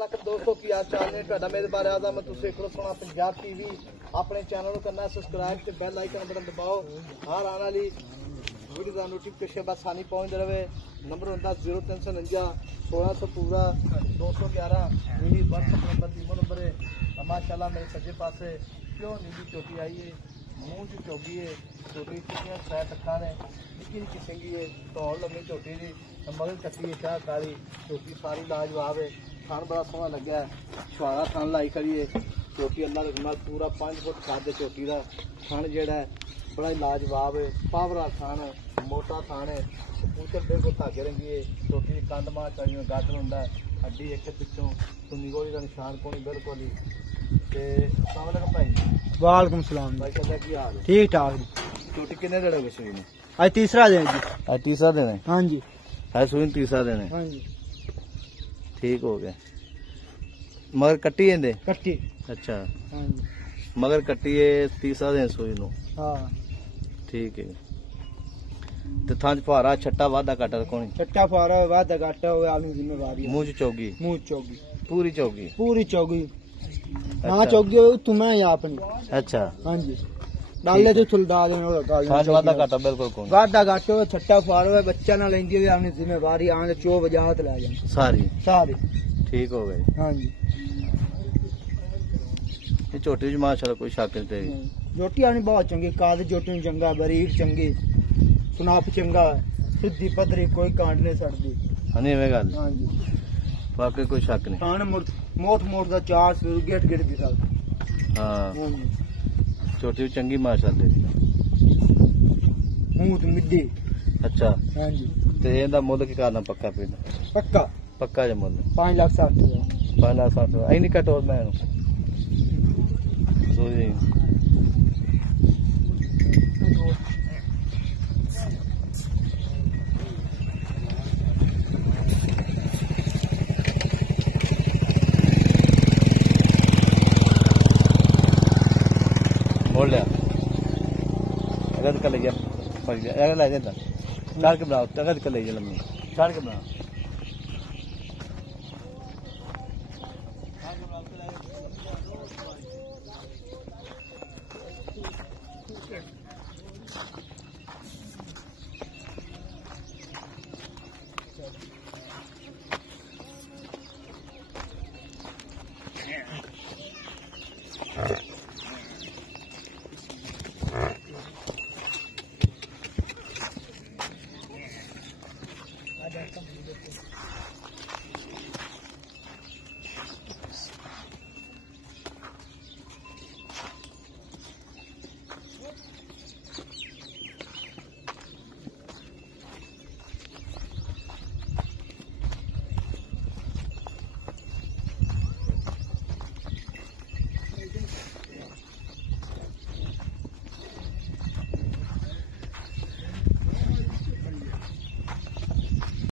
लख दोस्तों की आज चाल ने ਤੁਹਾਡਾ ਮੇਰੇ ਬਾਰੇ ਆਦਾ ਮੈਂ ਤੁਸੀਂ ਦੇਖੋ ਸੋਣਾ ਪੰਜਾਬ ਟੀਵੀ ਆਪਣੇ ਚੈਨਲ ਨੂੰ ਕਰਨਾ ਸਬਸਕ੍ਰਾਈਬ ਤੇ ਬੈਲ ਆਈਕਨ ਬਟਨ ਦਬਾਓ ਹਰ ਆਉਣ ਵਾਲੀ ਵੀਡੀਓ ਦਾ ਨੋਟੀਫਿਕੇਸ਼ਨ ਬਸ ਸਾਨੀ ਪਹੁੰਚਦਾ ਰਹੇ ਨੰਬਰ ਹੁੰਦਾ 0349 1600 पूरा 211 यही WhatsApp नंबर ईमो नंबर है। माशाल्लाह मेरे सज्जे पासे क्यों नीली चोटी आई है मूँह च चौगी है चोटी कितनी 6 टक्का ने निकी निकी सिंगी है धौल लम्मी चोटी की मगर कट्टी है शाह कारी चोटी सारी लाजवाब है खान बड़ा सोहना लग्या है छुआरा खान लाई खड़ी है चोटी अल्लाह के नाल पूरा 5 फुट खाद है चोटी का खान जेड़ा है बड़ा ही लाजवाब है पावरा खान है मोटा खान है कबूतर बिल्कुल धागे रंगी है चोटी की कंध मां चाहिए गाजर होंगे हड्डी एक पिछों सुन्नी गोली का निशान कोनी बिल्कुल ही भाई वालेकुम सलाम भाई कहता की हाल है ठीक ठाक चोटी कितने दिन हो गए सुई ने आज तीसरा दिन जी आज तीसरा दिन है हाँ जी आज सुई तीसरा दिन है हाँ जी ठीक हो गया मगर कट्टी है कट्टी अच्छा हाँ जी मगर कट्टी है तीसरा दिन सुई नो हाँ ठीक है ते थां फुहारा छट्टा वादा काटा कोनी चट्टा फारा वादा घाटा हो आलू जिम्मेवारी मुंह च चौगी मुंह चौगी पूरी चौगी हाँ चौगी तुम्हें यहाँ अपनी अच्छा हाँ जी डाले तो थुल डाल थां वादा काटा बिल्कुल कोनी वादा घाटो छट्टा फारो है बच्चा ना लेंदी है अपनी जिम्मेवारी आने चो वजाहत ले जाए सारी ठीक हो गए हाँ जी ये छोटी च माशाल्लाह कोई शक नहीं जोटी आनी बहुत चंगी काद जोटी चंगा बरीक चंगी सुनाप चंगा सीधी पदरी कोई कांड नहीं सड़दी हनी वे गल हाँ जी बाकी कोई शक नहीं खान मोट दा चार गेट गेट दी साल हां हाँ जी छोटी चंगी माशाल्लाह मुंह तो मिड्डी अच्छा हाँ जी ते एंदा मुੱਲ की करना पक्का पिंड पक्का जे मुੱਲ 5,60,000 5,60,000 आई नहीं कटोर मैं सो जी बोल लिया अगर कर लिया अगर ला देता चार के बनाओ अगर कर लीजिए लम्बी चार के बनाओ